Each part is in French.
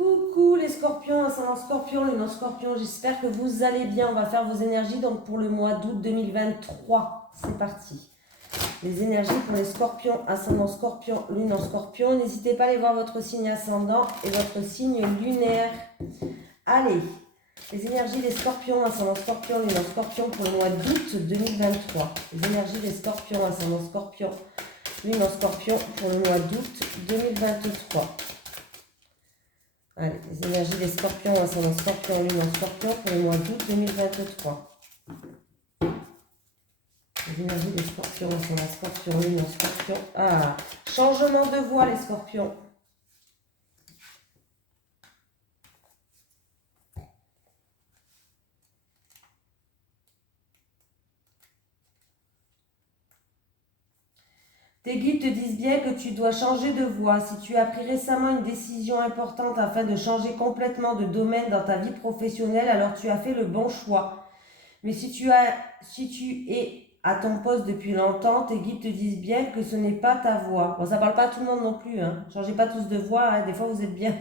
Coucou les scorpions, ascendant scorpion, lune en scorpion, j'espère que vous allez bien. On va faire vos énergies donc pour le mois d'août 2023. C'est parti. Les énergies pour les scorpions, ascendant scorpion, lune en scorpion. N'hésitez pas à aller voir votre signe ascendant et votre signe lunaire. Allez, les énergies des scorpions, ascendant scorpion, lune en scorpion pour le mois d'août 2023. Les énergies des scorpions, ascendant scorpion, lune en scorpion pour le mois d'août 2023. Allez, les énergies des scorpions, ascendant scorpion, lune en scorpion pour le mois d'août 2023. Les énergies des scorpions, ascendant scorpion, lune en scorpion. Ah, changement de voix les scorpions. Tes guides te disent bien que tu dois changer de voie. Si tu as pris récemment une décision importante afin de changer complètement de domaine dans ta vie professionnelle, alors tu as fait le bon choix. Mais si tu es à ton poste depuis longtemps, tes guides te disent bien que ce n'est pas ta voie. Bon, ça ne parle pas à tout le monde non plus. Hein. Changez pas tous de voie, hein. Des fois vous êtes bien.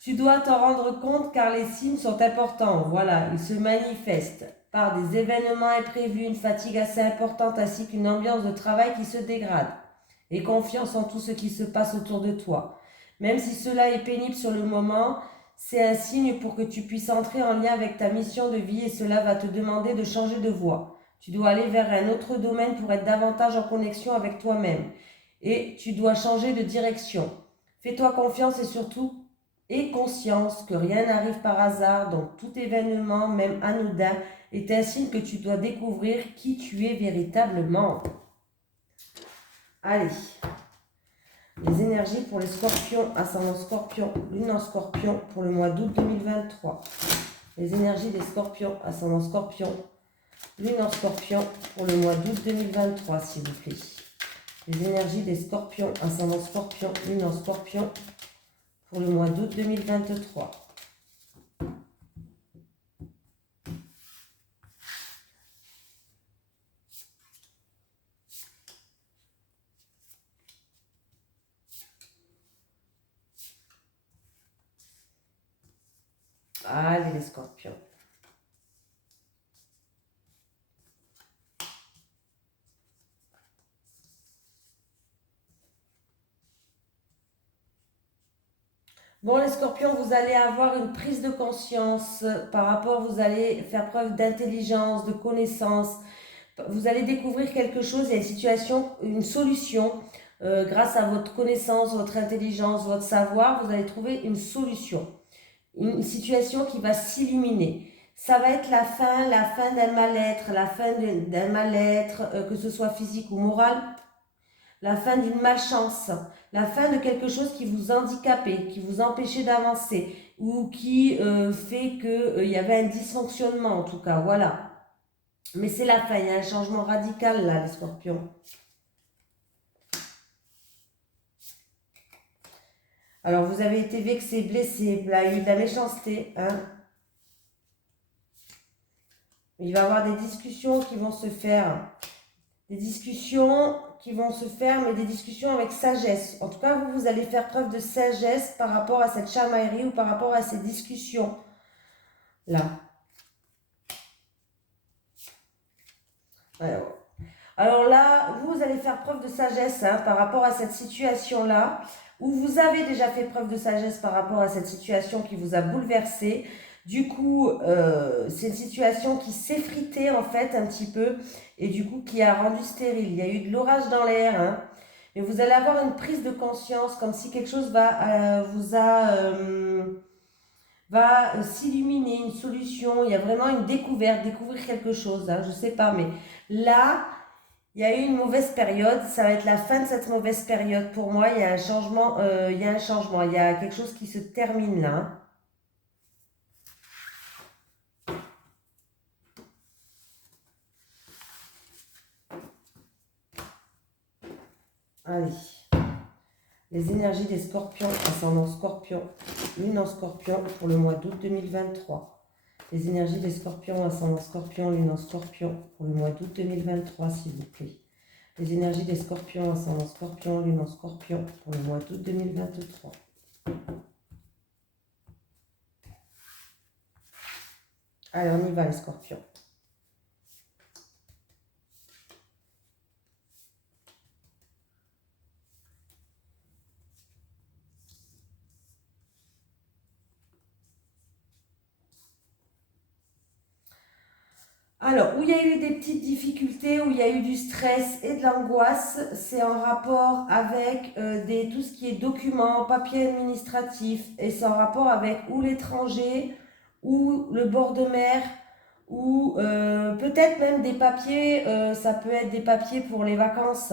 Tu dois t'en rendre compte car les signes sont importants. Voilà, ils se manifestent par des événements imprévus, une fatigue assez importante ainsi qu'une ambiance de travail qui se dégrade. Et confiance en tout ce qui se passe autour de toi. Même si cela est pénible sur le moment, c'est un signe pour que tu puisses entrer en lien avec ta mission de vie et cela va te demander de changer de voie. Tu dois aller vers un autre domaine pour être davantage en connexion avec toi-même. Et tu dois changer de direction. Fais-toi confiance et surtout aie conscience que rien n'arrive par hasard, donc tout événement, même anodin, est un signe que tu dois découvrir qui tu es véritablement. Allez, les énergies pour les scorpions, ascendant scorpion, lune en scorpion pour le mois d'août 2023. Les énergies des scorpions, ascendant scorpion, lune en scorpion pour le mois d'août 2023, s'il vous plaît. Les énergies des scorpions, ascendant scorpion, lune en scorpion pour le mois d'août 2023. Allez les scorpions. Bon les scorpions, vous allez avoir une prise de conscience par rapport, vous allez faire preuve d'intelligence, de connaissance. Vous allez découvrir quelque chose, il y a une situation, une solution. Grâce à votre connaissance, votre intelligence, votre savoir, vous allez trouver une solution. Une situation qui va s'illuminer. Ça va être la fin d'un mal-être, que ce soit physique ou moral, la fin d'une malchance, la fin de quelque chose qui vous handicapait, qui vous empêchait d'avancer, ou qui fait qu'il y avait un dysfonctionnement en tout cas, voilà. Mais c'est la fin, il y a un changement radical là, les scorpions. Alors, vous avez été vexé, blessé, là, il y a eu de la méchanceté. Hein. Il va y avoir des discussions qui vont se faire. Des discussions qui vont se faire, mais des discussions avec sagesse. En tout cas, vous allez faire preuve de sagesse par rapport à cette chamaillerie ou par rapport à ces discussions-là. Alors là, vous allez faire preuve de sagesse hein, par rapport à cette situation-là, où vous avez déjà fait preuve de sagesse par rapport à cette situation qui vous a bouleversé. Du coup, c'est une situation qui s'effritait en fait un petit peu et du coup qui a rendu stérile. Il y a eu de l'orage dans l'air. Hein, et vous allez avoir une prise de conscience comme si quelque chose va s'illuminer, une solution. Il y a vraiment une découverte, découvrir quelque chose. Hein, je ne sais pas, mais là... Il y a eu une mauvaise période, ça va être la fin de cette mauvaise période. Pour moi, il y a un changement, il y a quelque chose qui se termine là. Allez. Les énergies des scorpions, ascendant scorpion, lune en scorpion pour le mois d'août 2023. Les énergies des scorpions, ascendant scorpion, lune en scorpion pour le mois d'août 2023, s'il vous plaît. Les énergies des scorpions, ascendant scorpion, lune en scorpion pour le mois d'août 2023. Allez, on y va les scorpions. Alors, où il y a eu des petites difficultés, où il y a eu du stress et de l'angoisse, c'est en rapport avec tout ce qui est documents, papiers administratifs, et c'est en rapport avec ou l'étranger, ou le bord de mer, ou peut-être même des papiers, ça peut être des papiers pour les vacances,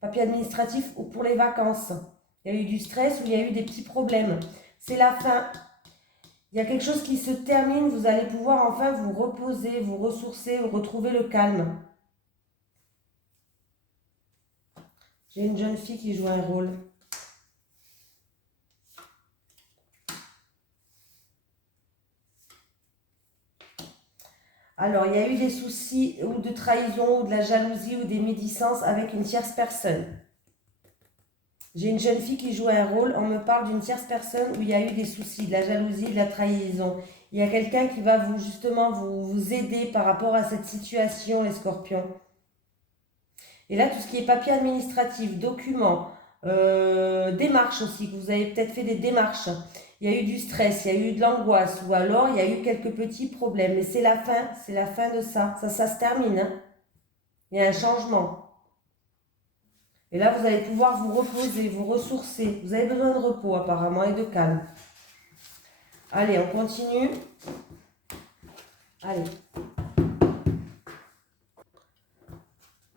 papiers administratifs ou pour les vacances. Il y a eu du stress ou il y a eu des petits problèmes. C'est la fin. Il y a quelque chose qui se termine, vous allez pouvoir enfin vous reposer, vous ressourcer, vous retrouver le calme. J'ai une jeune fille qui joue un rôle. Alors, il y a eu des soucis ou de trahison ou de la jalousie ou des médisances avec une tierce personne. J'ai une jeune fille qui joue un rôle, on me parle d'une tierce personne où il y a eu des soucis, de la jalousie, de la trahison. Il y a quelqu'un qui va vous aider par rapport à cette situation, les scorpions. Et là, tout ce qui est papier administratif, documents, démarches aussi, que vous avez peut-être fait des démarches. Il y a eu du stress, il y a eu de l'angoisse, ou alors il y a eu quelques petits problèmes. Mais c'est la fin de ça. Ça se termine. Hein. Il y a un changement. Et là, vous allez pouvoir vous reposer, vous ressourcer. Vous avez besoin de repos apparemment et de calme. Allez, on continue. Allez.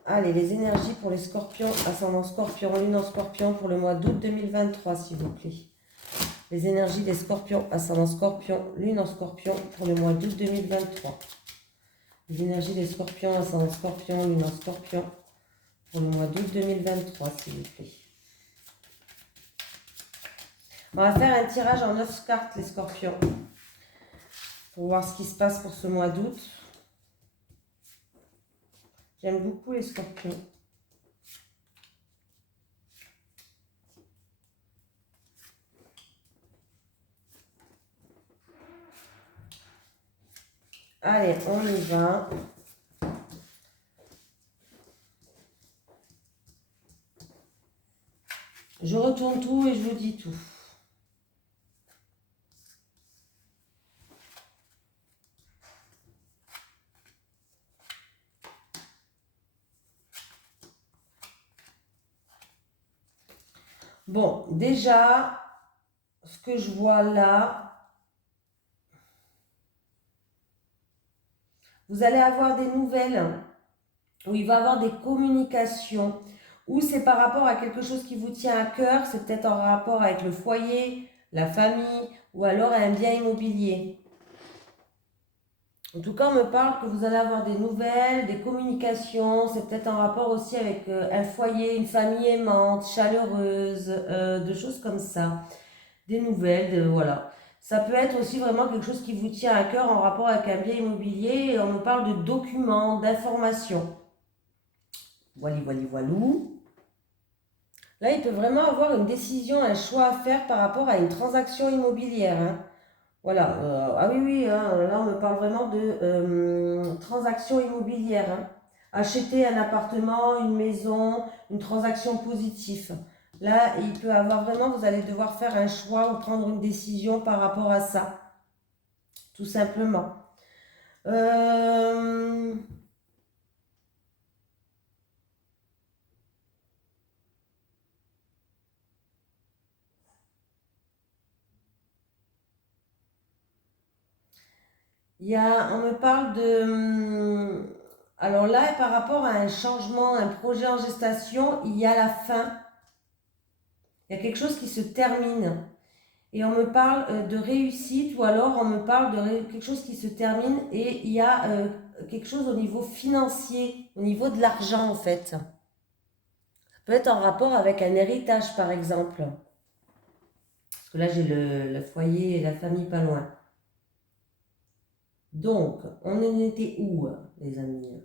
Allez, les énergies pour les scorpions, ascendant scorpion, lune en scorpion pour le mois d'août 2023, s'il vous plaît. Les énergies des scorpions, ascendant scorpion, lune en scorpion pour le mois d'août 2023. Les énergies des scorpions, ascendant scorpion, lune en scorpion pour le mois d'août 2023, s'il vous plaît. On va faire un tirage en 9 cartes, les scorpions, pour voir ce qui se passe pour ce mois d'août. J'aime beaucoup les scorpions. Allez, on y va. Je retourne tout et je vous dis tout. Bon, déjà, ce que je vois là, vous allez avoir des nouvelles où il va y avoir des communications, ou c'est par rapport à quelque chose qui vous tient à cœur, c'est peut-être en rapport avec le foyer, la famille, ou alors un bien immobilier. En tout cas, on me parle que vous allez avoir des nouvelles, des communications, c'est peut-être en rapport aussi avec un foyer, une famille aimante, chaleureuse, de choses comme ça. Des nouvelles, voilà. Ça peut être aussi vraiment quelque chose qui vous tient à cœur en rapport avec un bien immobilier. Et on me parle de documents, d'informations. Voilà, voilou. Là, il peut vraiment avoir une décision, un choix à faire par rapport à une transaction immobilière. Hein. Voilà. Ah oui, oui, hein, là, on me parle vraiment de transaction immobilière. Hein. Acheter un appartement, une maison, une transaction positive. Là, il peut avoir vraiment, vous allez devoir faire un choix ou prendre une décision par rapport à ça. Tout simplement. On me parle de... Alors là, par rapport à un changement, un projet en gestation, il y a la fin. Il y a quelque chose qui se termine. Et on me parle de réussite ou alors on me parle de quelque chose qui se termine et il y a quelque chose au niveau financier, au niveau de l'argent en fait. Ça peut être en rapport avec un héritage par exemple. Parce que là j'ai le foyer et la famille pas loin. Donc, on en était où les amis?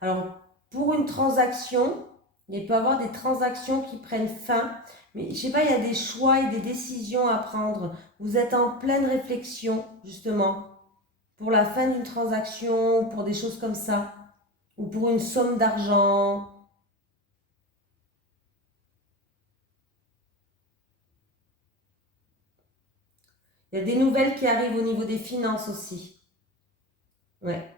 Alors, pour une transaction, Il peut y avoir des transactions qui prennent fin. Mais je sais pas, il y a des choix et des décisions à prendre. Vous êtes en pleine réflexion, justement, pour la fin d'une transaction, ou pour des choses comme ça, ou pour une somme d'argent. Il y a des nouvelles qui arrivent au niveau des finances aussi. Ouais.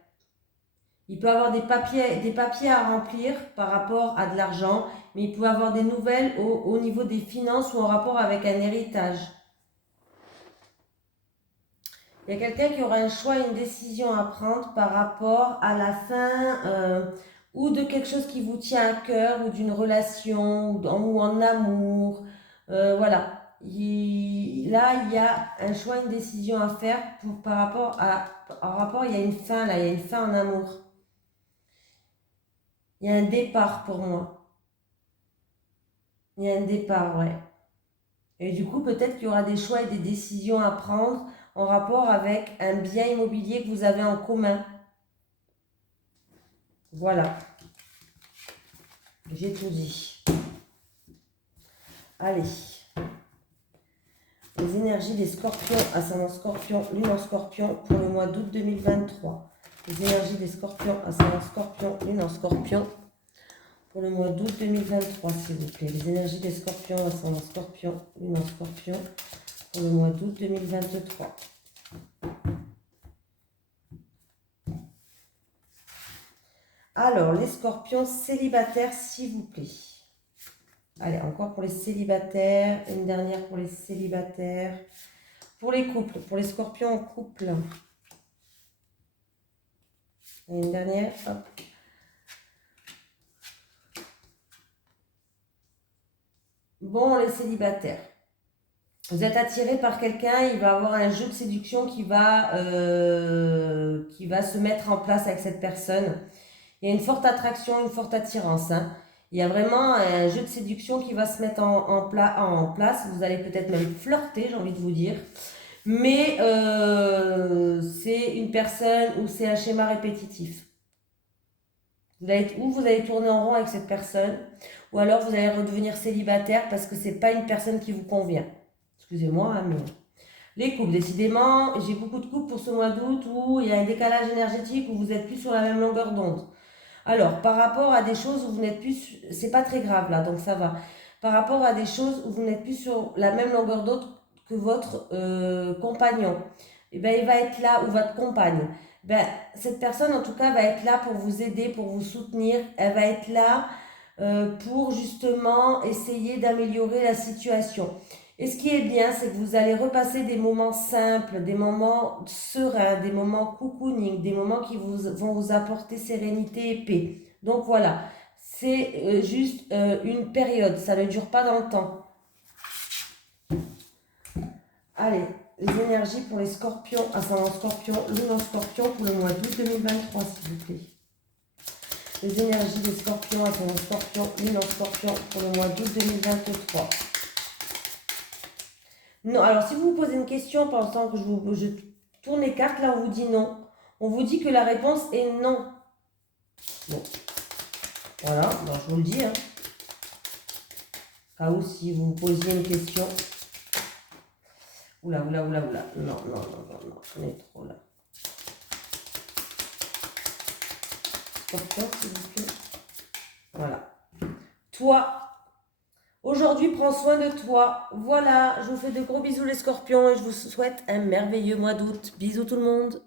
Il peut y avoir des papiers à remplir par rapport à de l'argent, mais il peut y avoir des nouvelles au niveau des finances ou en rapport avec un héritage. Il y a quelqu'un qui aura un choix et une décision à prendre par rapport à la fin ou de quelque chose qui vous tient à cœur ou d'une relation ou en amour. Voilà. Là, il y a un choix, une décision à faire par rapport en rapport, il y a une fin là, il y a une fin en amour. Il y a un départ pour moi. Il y a un départ, ouais. Et du coup, peut-être qu'il y aura des choix et des décisions à prendre en rapport avec un bien immobilier que vous avez en commun. Voilà. J'ai tout dit. Allez. Les énergies des scorpions, ascendant scorpion, lune en scorpion pour le mois d'août 2023. Les énergies des scorpions, ascendant scorpion, lune en scorpion pour le mois d'août 2023, s'il vous plaît. Les énergies des scorpions, ascendant scorpion, lune en scorpion pour le mois d'août 2023. Alors, les scorpions célibataires, s'il vous plaît. Allez, encore pour les célibataires. Une dernière pour les célibataires. Pour les couples, pour les scorpions en couple. Et une dernière, hop. Bon, les célibataires. Vous êtes attiré par quelqu'un, il va avoir un jeu de séduction qui va se mettre en place avec cette personne. Il y a une forte attraction, une forte attirance. Hein. Il y a vraiment un jeu de séduction qui va se mettre en place. Vous allez peut-être même flirter, j'ai envie de vous dire. Mais c'est une personne où c'est un schéma répétitif. Vous allez tourner en rond avec cette personne, ou alors vous allez redevenir célibataire parce que c'est pas une personne qui vous convient. Excusez-moi, hein, mais les couples, décidément, j'ai beaucoup de couples pour ce mois d'août où il y a un décalage énergétique, où vous n'êtes plus sur la même longueur d'onde. Alors, par rapport à des choses où vous n'êtes plus, c'est pas très grave là, donc ça va. Par rapport à des choses où vous n'êtes plus sur la même longueur d'onde que votre compagnon, et ben il va être là, ou votre compagne. Ben, cette personne en tout cas va être là pour vous aider, pour vous soutenir. Elle va être là pour justement essayer d'améliorer la situation. Et ce qui est bien, c'est que vous allez repasser des moments simples, des moments sereins, des moments cocooning, des moments qui vont vous apporter sérénité et paix. Donc voilà, c'est juste une période, ça ne dure pas dans le temps. Allez, les énergies pour les scorpions, ascendant scorpion, lune en scorpion pour le mois d'août 2023, s'il vous plaît. Les énergies des scorpions, ascendant scorpion, lune en scorpion pour le mois d'août 2023. Non, alors si vous vous posez une question pendant que je tourne les cartes, là on vous dit non. On vous dit que la réponse est non. Bon. Voilà, bon, je vous le dis. Hein. Cas où si vous vous posiez une question. Oula. Non, on est trop là. Scorpion, s'il vous plaît. Voilà. Toi. Aujourd'hui, prends soin de toi. Voilà, je vous fais de gros bisous les scorpions et je vous souhaite un merveilleux mois d'août. Bisous tout le monde.